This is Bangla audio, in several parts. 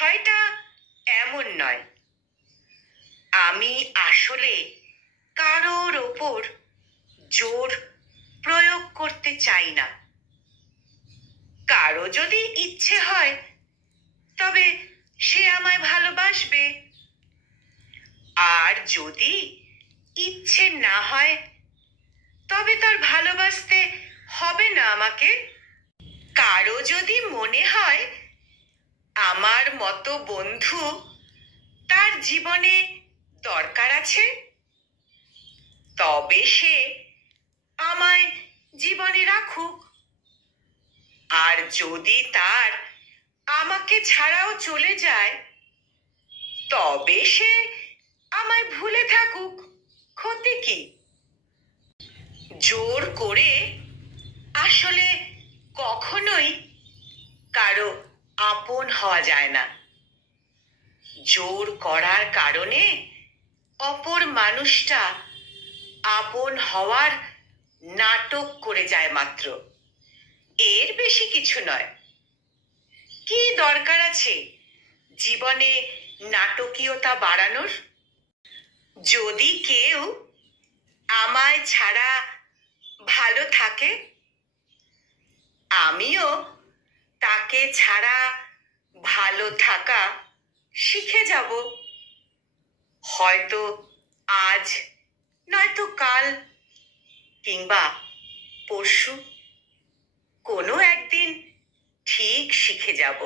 বিষয়টা এমন নয়। আমি আসলে কারোর ওপর জোর প্রয়োগ করতে চাই না। কারো যদি ইচ্ছে হয় তবে সে আমায় ভালোবাসবে, আর যদি ইচ্ছে না হয় তবে তার ভালোবাসতে হবে না আমাকে। কারো যদি মনে হয় আমার মতো বন্ধু তার জীবনে দরকার আছে, তবে সে আমায় জীবনে রাখুক। আর যদি তার আমাকে ছাড়াও চলে যায় তবে সে আমায় ভুলে থাকুক, ক্ষতি কি? জোর করে আসলে কখনোই কারো আপন হওয়া যায় না। জোর করার কারণে অপর মানুষটা আপন হওয়ার নাটক করে যায় মাত্র, এর বেশি কিছু নয়। কি দরকার আছে জীবনে নাটকীয়তা বাড়ানোর? যদি কেউ আমায় ছাড়া ভালো থাকে, আমিও তাকে ছাড়া ভালো থাকা শিখে যাব। হয়তো আজ, নয়তো কাল, কিংবা পরশু কোনো একদিন ঠিক শিখে যাব।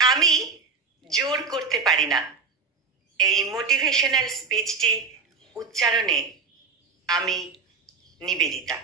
আমি জোর করতে পারি না। এই মোটিভেশনাল স্পিচটি উচ্চারণে আমি নিবেদিতা।